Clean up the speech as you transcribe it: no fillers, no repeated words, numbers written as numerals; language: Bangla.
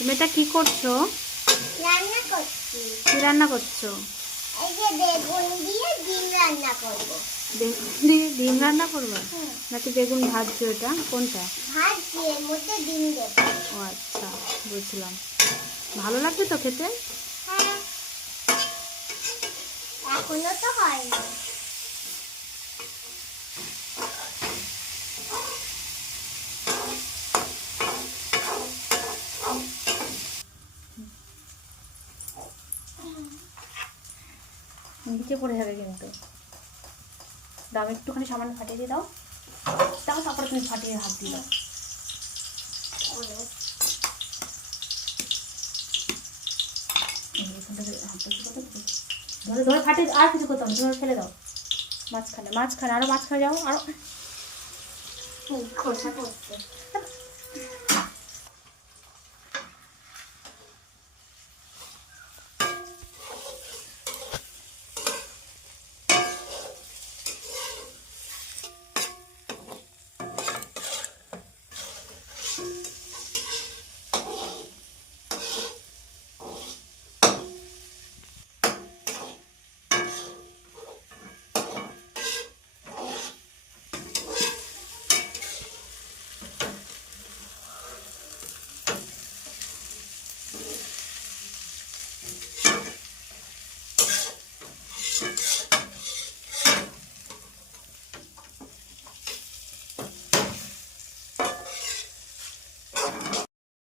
তুমি এটা কি করছো? রান্না করছি। কি রান্না করছো? এই যে বেগুন দিয়ে ডিম রান্না করব। বেগুন দিয়ে ডিম রান্না করবে হুম। নাকি বেগুন ভাজছো? এটা কোনটা? ভাজছি, এর মধ্যে ডিম দেব। ও আচ্ছা, বুঝলাম। ভালো লাগবে তো খেতে? হ্যাঁ, এখনো তো হয়নি। নিচে পড়ে যাবে কিন্তু। দাও, একটুখানি সামান্য ফাটিয়ে দিয়ে দাও। দাও, তারপরে তুমি ফাটিয়ে হাত দিয়ে দাও। ধরে ধরে ফাটিয়ে আর কিছু করতে হবে, তুমি ফেলে দাও। মাঝখানে মাঝখানে আরো মাঝখানে যাও, আরো খোসা করছে।